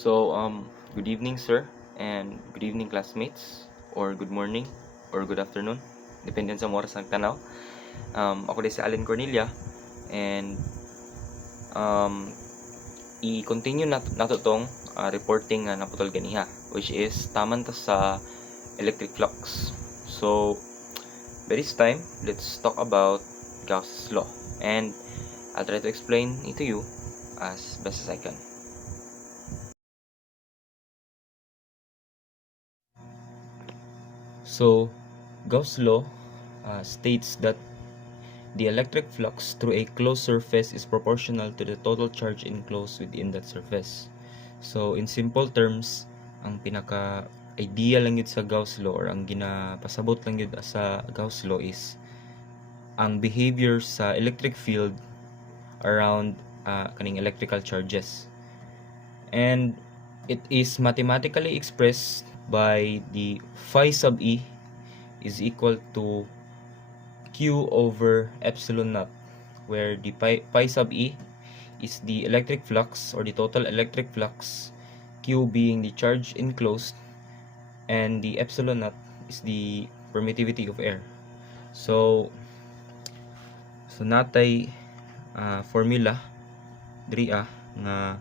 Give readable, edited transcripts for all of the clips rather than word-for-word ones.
Good evening, sir, and good evening, classmates, or good morning, or good afternoon, depende sa oras ng tanaw. Ako din si Allen Cornelia, and um, i-continue nato tong reporting nga naputol ganiha, which is taman ta sa electric flux. So, by this time, let's talk about Gauss's law, and I'll try to explain it to you as best as I can. So, Gauss' law states that the electric flux through a closed surface is proportional to the total charge enclosed within that surface. So, in simple terms, ang pinaka-idea lang yun sa Gauss' law or ang ginapasabot lang yun sa Gauss' law is ang behavior sa electric field around kaning electrical charges. And it is mathematically expressed by the phi sub E is equal to Q over epsilon naught, where the pi sub E is the electric flux or the total electric flux, Q being the charge enclosed, and the epsilon naught is the permittivity of air. So natay formula diri nga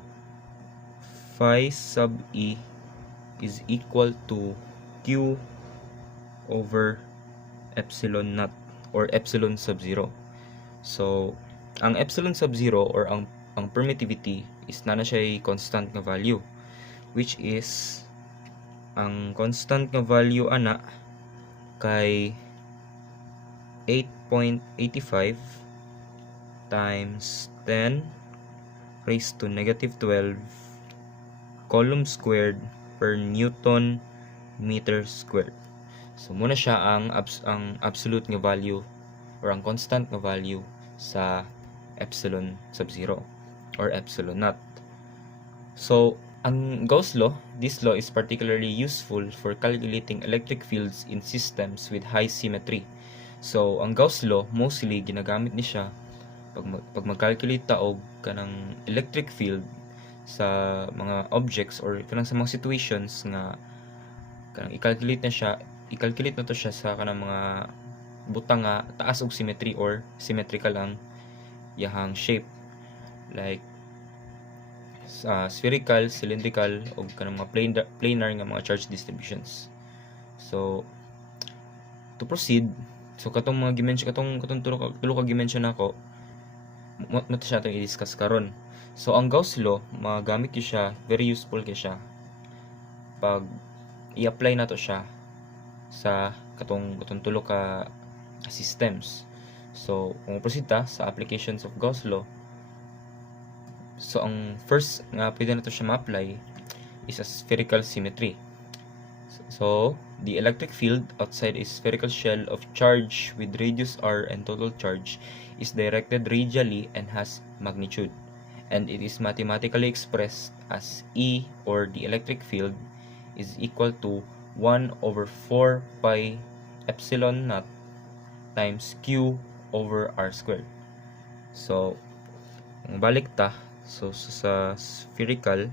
phi sub E is equal to Q over epsilon naught or epsilon sub 0. So, ang epsilon sub 0 or ang permittivity is na siya constant nga value, which is ang constant nga value ana kay 8.85 times 10 raised to negative 12 coulomb squared per Newton meter squared. So muna siya ang absolute nga value or ang constant nga value sa epsilon sub 0 or epsilon naught. So ang Gauss law, this law is particularly useful for calculating electric fields in systems with high symmetry. So ang Gauss law mostly ginagamit ni siya pag mag-calculate ta og kanang electric field sa mga objects or kanang sa mga situations nga kanang i-calculate na to siya sa kanang mga butang nga taas og symmetry or symmetrical ang yahang shape, like spherical, cylindrical o kanang mga planar nga mga charge distributions. So to proceed, so katong mga gimension katong tulo ka gimension nako mo siya atong i-discuss karon. So ang Gauss law magamit yun siya, very useful kay siya pag i-apply nato siya sa katong tulo ka systems. So kung proceed ta sa applications of Gauss law, so ang first nga pwede nato siya ma-apply is a spherical symmetry. So the electric field outside a spherical shell of charge with radius r and total charge is directed radially and has magnitude, and it is mathematically expressed as E, or the electric field, is equal to 1 over 4 pi epsilon naught times Q over R squared. So balik ta, so sa spherical,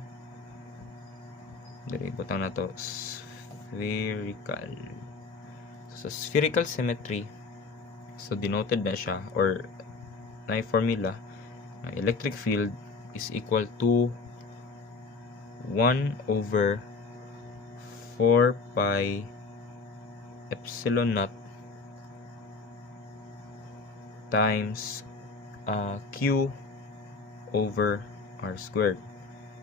dili butang na to, spherical. So sa spherical symmetry, so denoted na siya or na formula, electric field is equal to 1 over 4 pi epsilon naught times Q over R squared.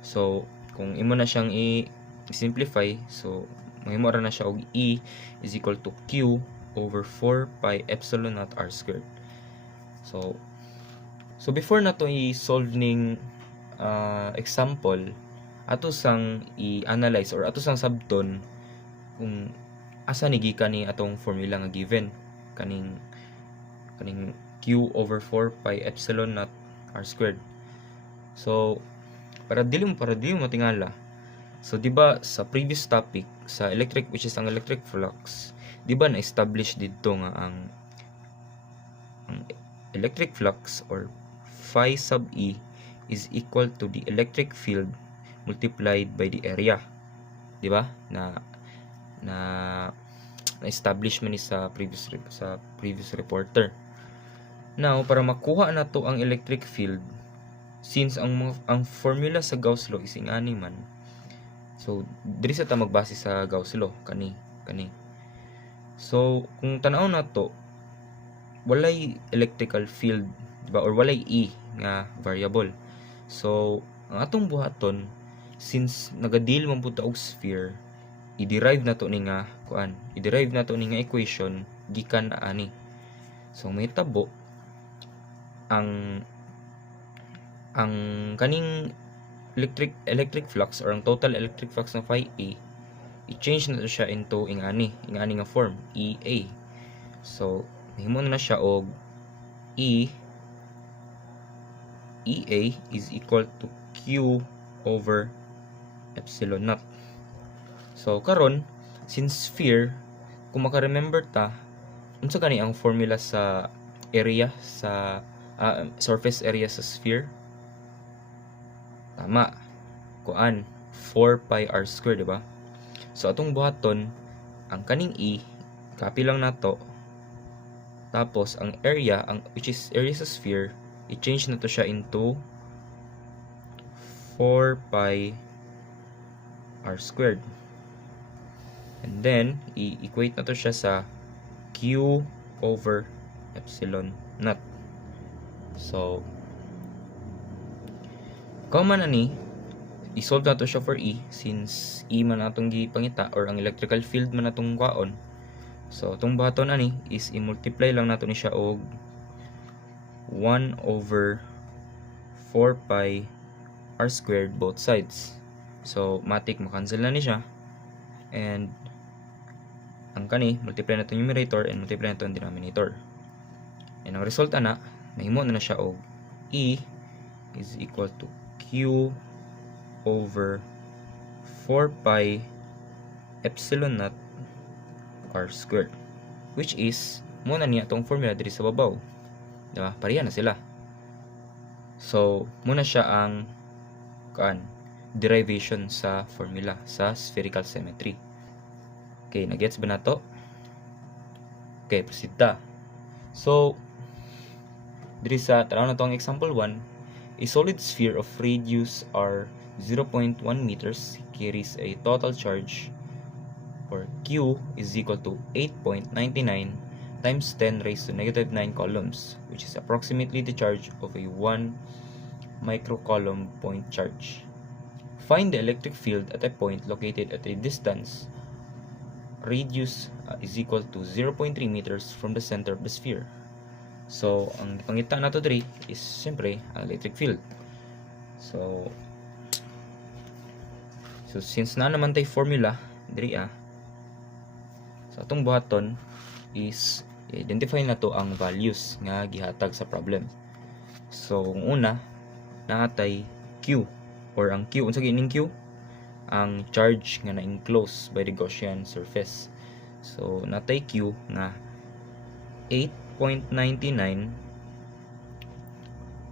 So kung imo na siyang i-simplify, so mahimo ra na siya og E is equal to Q over 4 pi epsilon naught R squared. So before nato i-solve ning example, ato sang i-analyze or ato sang sabton kung asa ni gikan ni atong formula nga given kaning Q over 4 pi epsilon naught R squared. So para dili mo matingala, so di ba sa previous topic sa electric, which is ang electric flux, di ba na-establish dito nga ang electric flux or phi sub E is equal to the electric field multiplied by the area, di ba? Na establish man ni sa previous reporter. Now, para makuha na to ang electric field, since ang formula sa Gauss law is ingani man, so diri sa ta magbase sa Gauss law kani. So kung tan-aw na to, walay electrical field, diba, or walay E nga variable. So ang atong buhaton, since nagadil man pud ta og sphere, i-derive na to ni nga equation gikan ani. So may tabo ang kaning electric flux or ang total electric flux ng phi A, i-change na to siya into ingani nga form, EA. So mahimo na siya og EA is equal to Q over epsilon naught. So karon, since sphere, kung maka-remember ta, unsa gani ang formula sa area sa surface area sa sphere? Tama, 4 pi r square, diba? So atong buhaton ang kaning E, copy lang nato, tapos ang area, which is area sa sphere, i-change na to siya into 4 pi r squared, and then i-equate na to siya sa Q over epsilon naught. So common ani, i-solve na to siya for E, since E man atong gipangita or ang electrical field man atong kwaon. So itong buhaton ani is i-multiply lang nato ni siya og 1 over 4 pi r squared both sides. So matik makancel na ni siya, and ang kani multiply na to numerator and multiply na to ang denominator, and ang result ana mahimo na siya og E is equal to Q over 4 pi epsilon naught r squared, which is muna niya itong formula diri sa babaw, diba? Pareha na sila. So muna siya ang derivation sa formula sa spherical symmetry. Okay, nagets ba na to? Okay, proceed ta. So diri sa tanaw na to ang example 1, a solid sphere of radius r 0.1 meters carries a total charge, or Q, is equal to 8.99 times 10 raised to negative 9 coulombs, which is approximately the charge of a 1 microcoulomb point charge. Find the electric field at a point located at a distance radius is equal to 0.3 meters from the center of the sphere. So ang pangita nato diri is siyempre ang electric field. So since na naman tay formula diri so atong buhaton is identify na to ang values nga gihatag sa problem. So ang una natay Q, or ang Q, unsa gining Q? Ang charge nga na-enclose by the Gaussian surface. So natay Q nga 8.99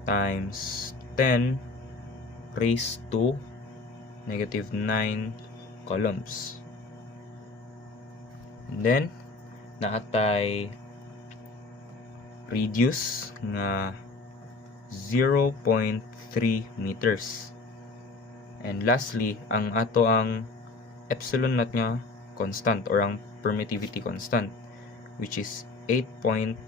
times 10 raised to negative 9 coulombs. And then naatay radius nga 0.3 meters. And lastly, ang ato ang epsilon naught nga constant, or ang permittivity constant, which is 8.85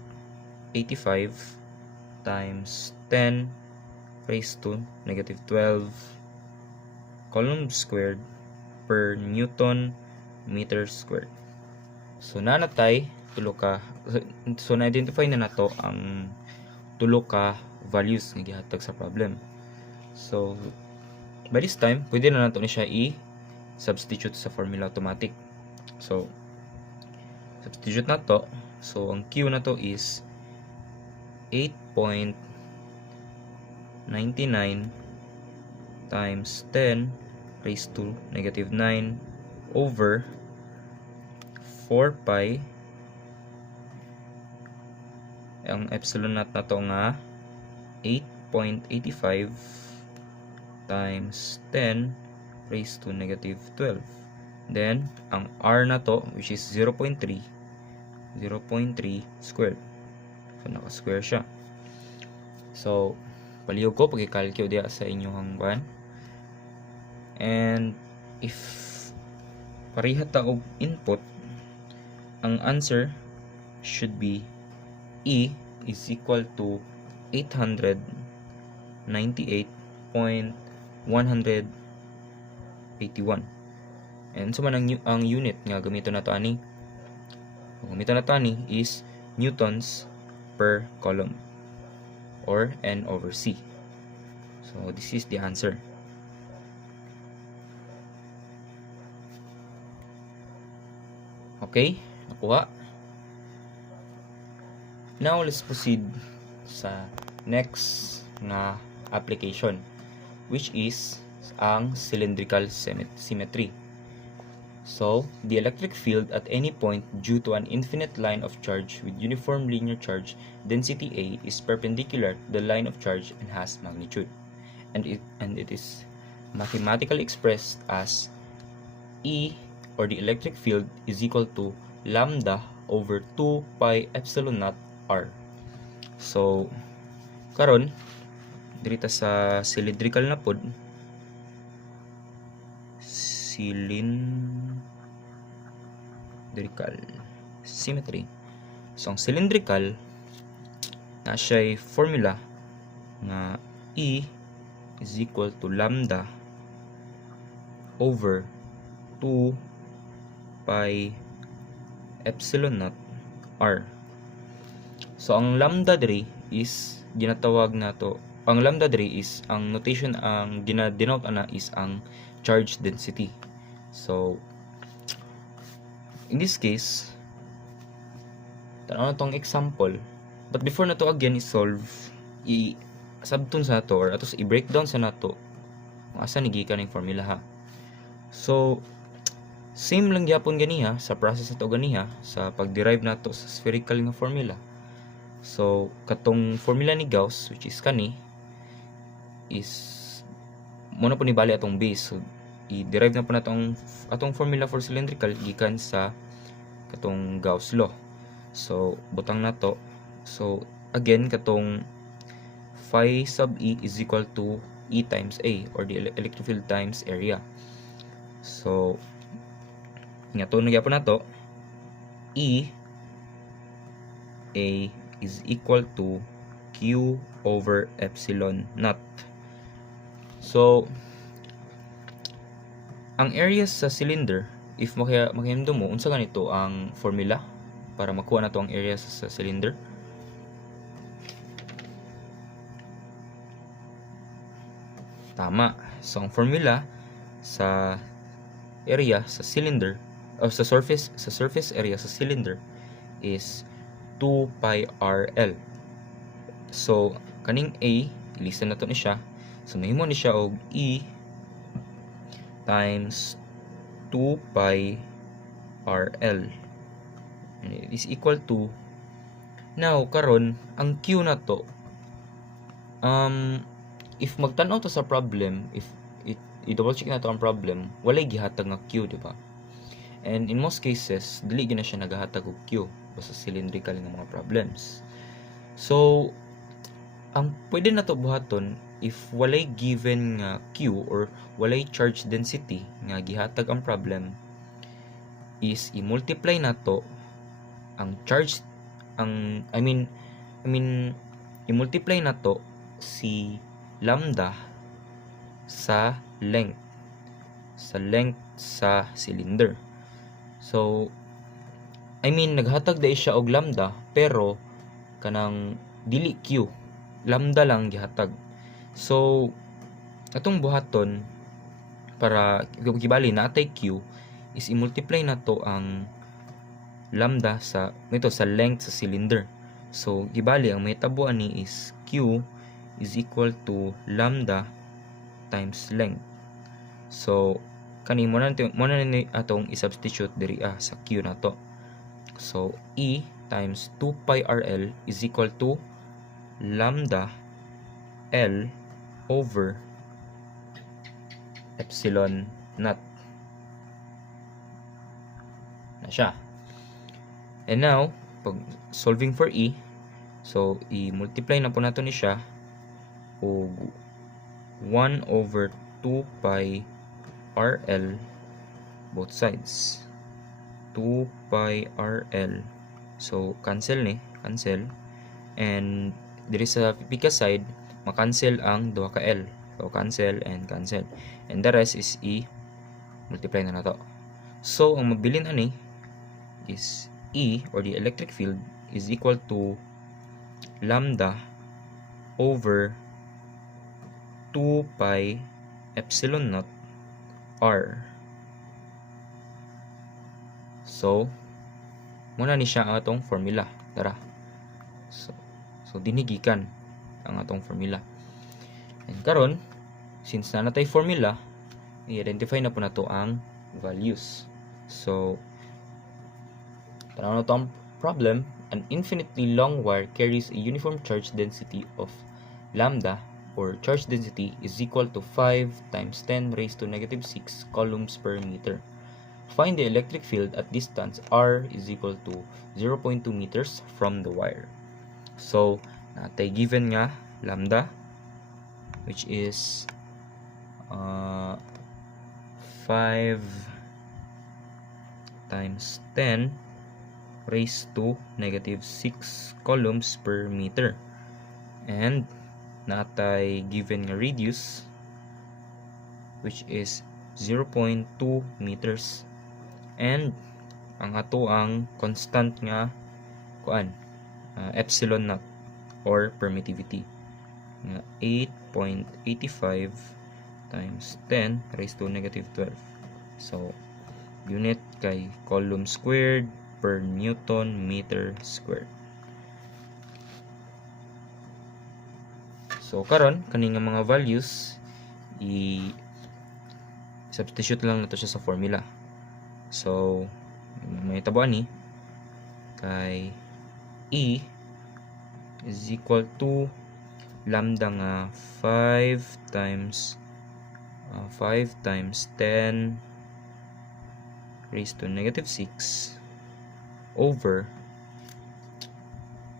times 10 raised to negative 12 coulomb squared per Newton meter squared. So nanatay tulo ka, so na-identify na nato ang tulo ka values nga gihatag sa problem. So by this time, pwede na nato ni siya i-substitute sa formula automatic. So substitute na to. So ang Q na to is 8.99 times 10 raised to negative 9 over 4 pi, ang epsilon naught na to nga 8.85 times 10 raised to negative 12. Then, ang r na to, which is 0.3 squared. So, naka-square siya. So, palihog ko pag-calculate diya sa inyong buwan. And, if parihat ta og input, ang answer should be E is equal to 898.181. And so man ang unit nga gamiton nato ani. Ang gamiton nato ani is newtons per coulomb or N/C. So this is the answer. Okay, nakuha. Now let's proceed sa next na application, which is ang cylindrical symmetry. So, the electric field at any point due to an infinite line of charge with uniform linear charge density A is perpendicular to the line of charge and has magnitude. And it is mathematically expressed as E, or the electric field, is equal to lambda over 2 pi epsilon naught r. So, karon dito sa cylindrical na pod, cylindrical symmetry. So, ang cylindrical na siya'y formula na E is equal to lambda over 2 pi epsilon naught r. So, ang lambda diri is ginatawag nato, ang lambda diri is ang notation, ang gina-denote ana is ang charge density. So, in this case, tanaw na tong example. But before na to again i-solve, i-subtune sa nato or atos i-breakdown sa nato kung asa ni gikan ning formula ha. So, same lang gyapon ganiha sa process nato ganiha sa pag-derive nato sa spherical nga formula. So, katong formula ni Gauss, which is kani, is muna po ni bali atong base. So, i-derive na po na atong formula for cylindrical gikan sa katong Gauss law. So, butang na to. So, again, katong phi sub E is equal to E times A, or the electric field times area. So, nga to nagyapon na to, E A is equal to Q over epsilon naught. So, ang area sa cylinder, if makahimdum mo, unsa ganito ang formula para makuha na to ang area sa cylinder? Tama. So, ang formula sa area sa cylinder, o sa surface area sa cylinder is 2 pi RL. So, kaning A, ilista na to ni siya. So, mahimo ni siya og E times 2 pi RL. And it is equal to, now, karon ang Q na to, if magtanaw to sa problem, if i-double check na to ang problem, walay gihatag nga Q, di ba? And in most cases, dili gyud na siya nagahatag og Q basta cylindrical nga mga problems. So, ang pwede na to buhaton if walay given nga Q or walay charge density nga gihatag ang problem, is i-multiply na to ang charge, i-multiply na to si lambda sa length sa cylinder. So, naghatag dai siya og lambda, pero kanang dili Q, lambda lang gihatag. So, atong buhaton para gibali natay Q is i-multiply na to ang lambda sa length sa cylinder. So, gibali ang mahitabo ani is Q is equal to lambda times length. So, kani mo na ni atong i-substitute diri sa Q na to. So, E times 2 pi RL is equal to lambda L over epsilon naught na siya. And now, pag solving for E, so i-multiply na po nato ni siya og 1 over 2 pi RL both sides. 2 pi RL. So, cancel cancel. And diri sa pipika side, makancel ang 2 ka L. So, cancel and cancel. And the rest is i-multiply na nato. So, ang mabilin ani is E, or the electric field, is equal to lambda over 2 pi epsilon naught R. So, muna ni siya ang atong formula. Tara. So dinigikan ang atong formula. And karon, since na natay formula, i-identify na po nato ang values. So, tanaw na to ang problem. An infinitely long wire carries a uniform charge density of lambda, or charge density, is equal to 5 times 10 raised to negative 6 coulombs per meter. Find the electric field at distance r is equal to 0.2 meters from the wire. So, natay given nga lambda, which is 5 times 10 raised to negative 6 coulombs per meter. And natay given nga radius, which is 0.2 meters. And ang ato ang constant nga epsilon naught, or permittivity, nga 8.85 times 10 raised to negative 12. So, unit kay coulomb squared per Newton meter squared. So, karon kani nga mga values, i-substitute lang nato siya sa formula. So, may tabuan ni kay E is equal to lambda nga 5 times 10 raised to negative 6 over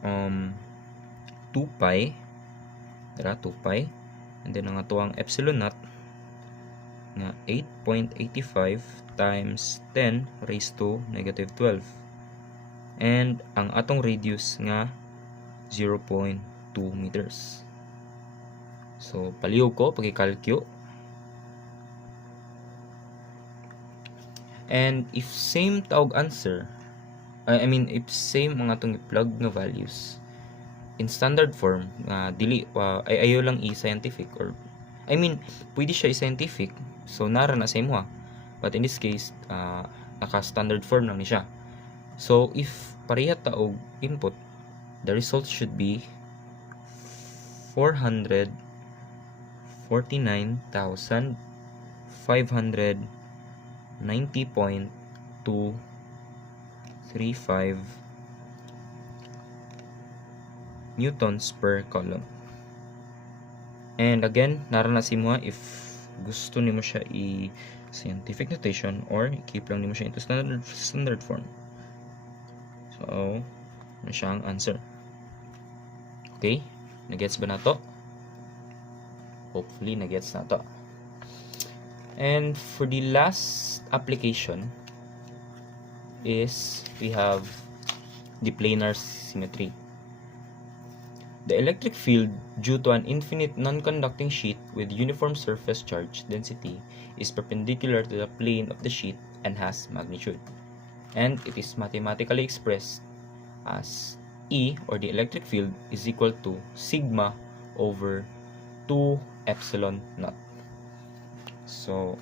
2 pi, and then ang ato ang epsilon naught nga 8.85 times 10 raised to negative 12, and ang atong radius nga 0.2 meters. So, palihog ko pag-calculate. And if same tawag answer, if same ang atong i-plug nga values in standard form, dili ayaw lang i-scientific, or pwede siya i-scientific, so nara na sa imo, but in this case naka-standard form lang ni siya. So if pareha ta og input, the result should be 449,590.235 newtons per coulomb. And again, naranasin mo if gusto nimo siya i-scientific notation or keep lang nimo siya into standard form. So, ano siya ang answer. Okay? Nagets ba na to? Hopefully, nagets na to. And for the last application is we have the planar symmetry. The electric field due to an infinite non-conducting sheet with uniform surface charge density is perpendicular to the plane of the sheet and has magnitude. And it is mathematically expressed as E, or the electric field, is equal to sigma over 2 epsilon naught. So,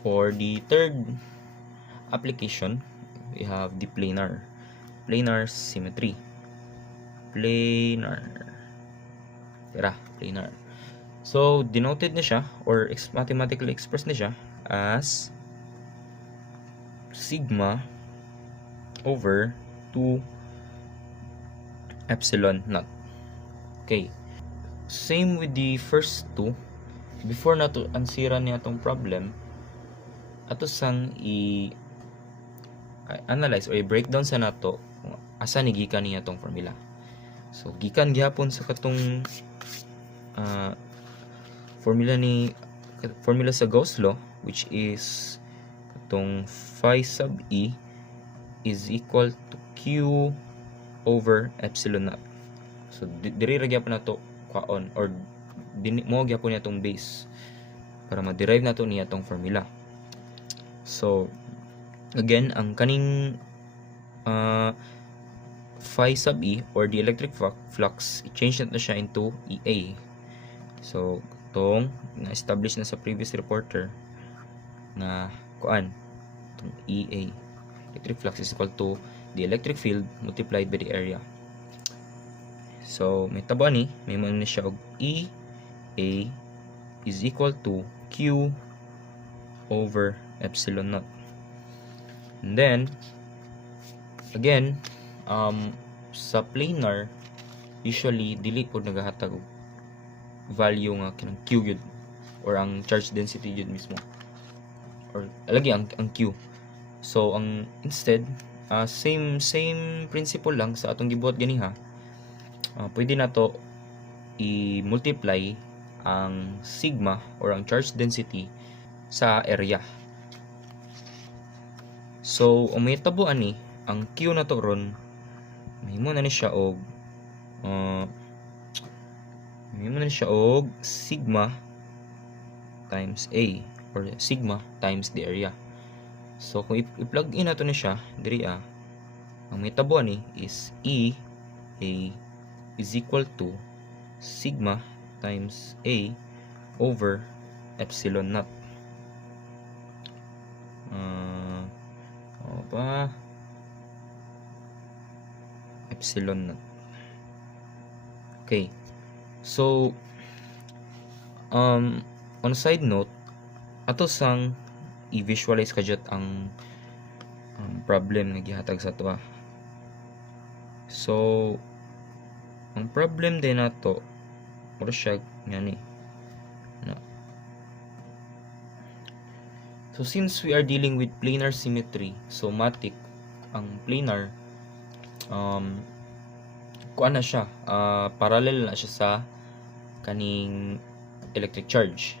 for the third application, we have the planar symmetry. Planar. So, denoted na siya, or mathematically expressed na siya as sigma over 2 epsilon naught. Okay. Same with the first two. before nato ansira niya atong problem, ato sang analyze or i-breakdown sa nato kung asa ni gikan niya atong formula. So gikan gyapon sa katong formula sa Gauss law, which is katong phi sub e is equal to q over epsilon naught. So diri ra gyapon nato kaon or mo gyapon niya tong base para ma-derive nato niya tong formula. So again, ang kaning phi sub e or the electric flux, i-change natin siya into EA. So itong na-establish na sa previous reporter na kuan, itong EA, electric flux, is equal to the electric field multiplied by the area. So may tabo ni, may mo na siya og EA is equal to Q over epsilon naught. And then again, sa planar usually dili po nagahatag og value nga kinang Q gyud or ang charge density gyud mismo, or lagi ang Q. So ang instead, same principle lang sa atong gibuhat ganiha. Pwede na to i-multiply ang sigma or ang charge density sa area. So ang may tabuan ni, ang Q na to ron, mahimo na ni siya og sigma times A or sigma times the area. So kung i-plug in nato ni siya diri, ang may tabuan ni is EA is equal to sigma times A over epsilon naught. Epsilon naught. Okay. So on a side note, ato sang i-visualize kadyat ang problem nga gihatag sa ato. So ang problem din nato or siya ngani na. So since we are dealing with planar symmetry, so matic ang planar, kuan na siya, parallel na siya sa kaning electric charge.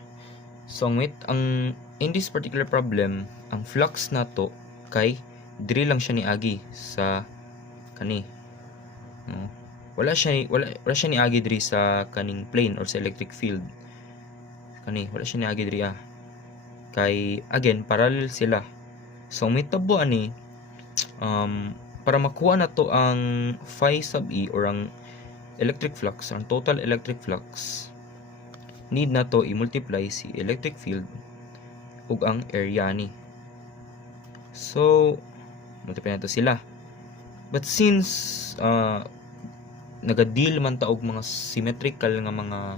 So in this particular problem, ang flux nato kay diri lang siya niagi sa kani, no? Wala siya niagi diri sa kaning plane or sa electric field. Kani wala siya niagi diri, kay again parallel sila. So may tabo ani, para makuha na to ang phi sub e or ang electric flux, ang total electric flux, need na to i-multiply si electric field ug ang area ni. So multiply na to sila. But since naga-deal man ta og mga symmetrical nga mga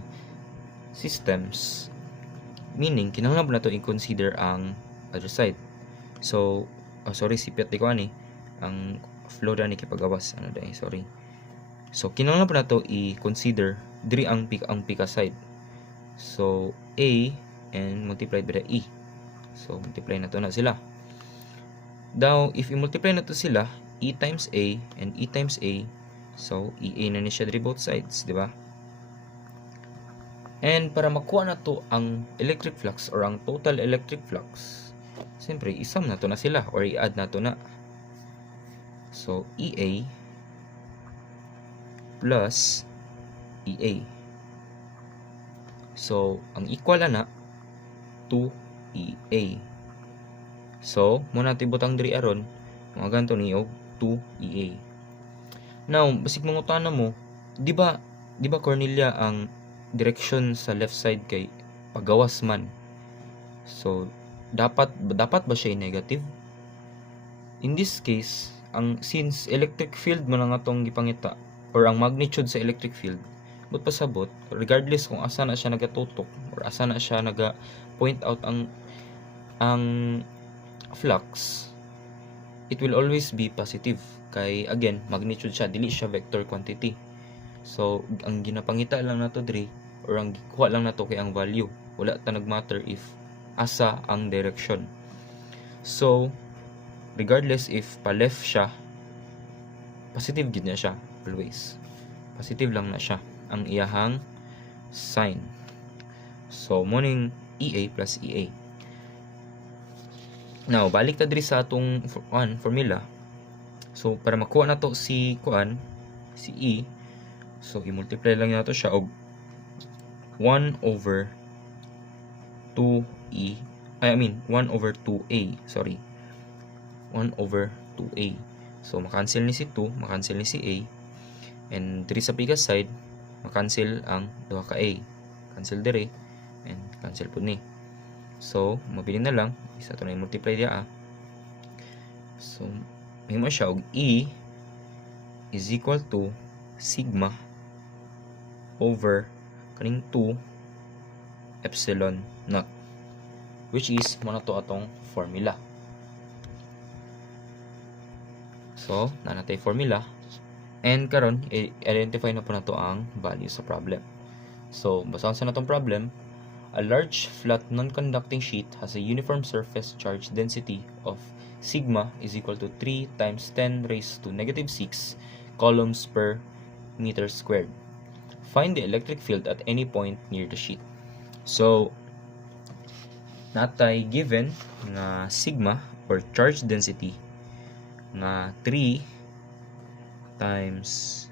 systems, meaning kinahanglan na to i-consider ang other side. So sipiat di ko ani ang flow da ni kipagawas sorry. So kinahanglan pa na to i-consider diri ang pika side. So A and multiplied by the E. So multiply na to na sila. Now if i-multiply na to sila, E times A and E times A, so EA na ni siya diri both sides, di ba? And para makuha na to ang electric flux or ang total electric flux, siyempre isum na to na sila or i-add na to na. So EA plus EA. So ang equal na 2EA. So muna tibutang diri aron mga ganto ni og 2EA. Now, basig mangutana mo, di ba Cornelia, ang direction sa left side kay pagawas man. So dapat ba siya negative? In this case, since electric field man ang atong gipangita or ang magnitude sa electric field, but pasabot regardless kung asa na siya nagatutok or asa na siya naga point out ang flux, it will always be positive. Kay again, magnitude siya, dili siya vector quantity. So ang ginapangita lang nato diri or ang gikuha lang nato kay ang value. wala ta nagmatter if asa ang direction. So regardless if pa left siya, positive gid na siya always. Positive lang na siya ang iyahang sign. So morning EA plus EA. Now balik ta diri sa atong formula. So para makuha na to si si E, so i-multiply lang nato siya og 1 over 2E. I mean 1 over 2A, sorry. 1 over 2A. So makancel ni si 2, makancel ni si A. And diri sa biggest side, makancel ang duha ka A. Cancel dire and cancel pud ni. So mabili na lang isa to na i-multiply dia. So mahimo siya og E is equal to sigma over kaning 2 epsilon naught, which is mo na to atong formula. So nanatay formula, and karon identify na po na to ang value sa problem. So basahan sa natong problem. A large flat non-conducting sheet has a uniform surface charge density of sigma is equal to 3 times 10 raised to negative 6 coulombs per meter squared. Find the electric field at any point near the sheet. So natay given nga sigma or charge density nga 3 times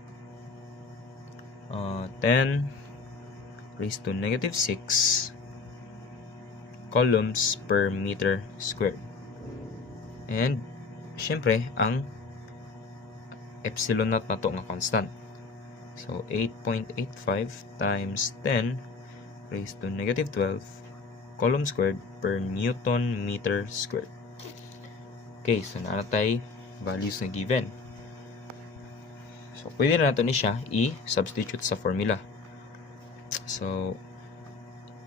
10 raised to negative 6 coulombs per meter squared. And syempre ang epsilon naught na to nga constant. So 8.85 times 10 raised to negative 12 coulomb squared per newton meter squared. Okay, so naatay values na given. So pwede na nato ni siya i-substitute sa formula. So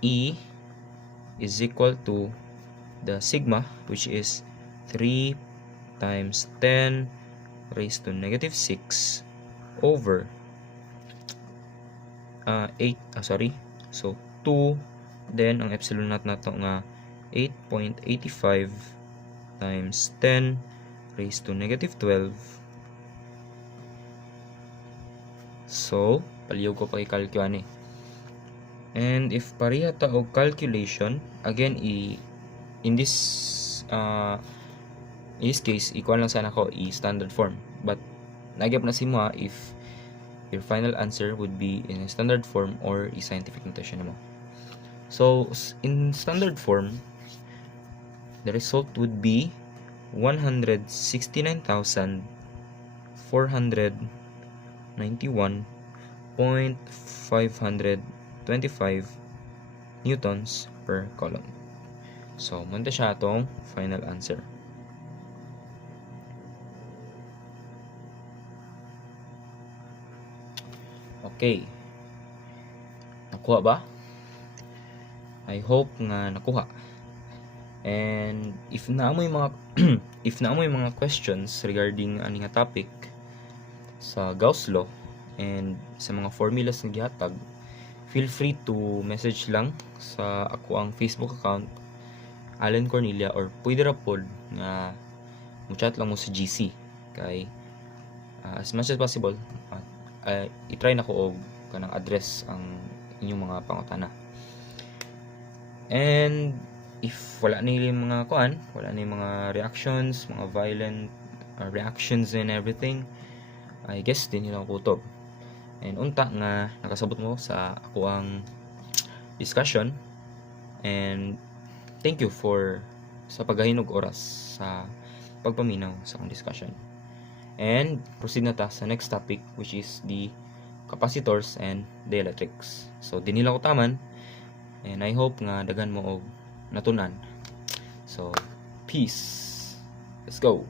E is equal to the sigma, which is 3 times 10 raised to negative 6 over 8, so 2, then ang epsilon naught na to nga 8.85 times 10 raised to negative 12. So palihog ko pa i-calculate ani. And if pareha ta og calculation, again in this case equal lang sana ko i-standard form, but nagyap na si mo if your final answer would be in a standard form or i-scientific notation mo. So in standard form, the result would be 169,491.525 newtons per coulomb. So munta siya atong final answer. Okay. Nakuha ba? I hope nga nakuha. And if naamoy mga mga questions regarding ani nga topic sa Gauss law and sa mga formulas nga gihatag, feel free to message lang sa ako ang Facebook account Allen Cornelia, or pwede ra pod nga mo-chat lang mo sa GC kay as much as possible i-try na ko og kanang address ang inyong mga pangutana. And if wala ni mga wala ni mga reactions, mga violent reactions and everything, I guess din yun ang kutob. And unta nga nakasabot mo sa ako ang discussion, and thank you for sa paghahinog oras sa pagpaminaw sa akong discussion. And proceed na ta sa next topic, which is the capacitors and dielectrics. So dinila ko taman, and I hope nga daghan mo og natunan. So peace. Let's go.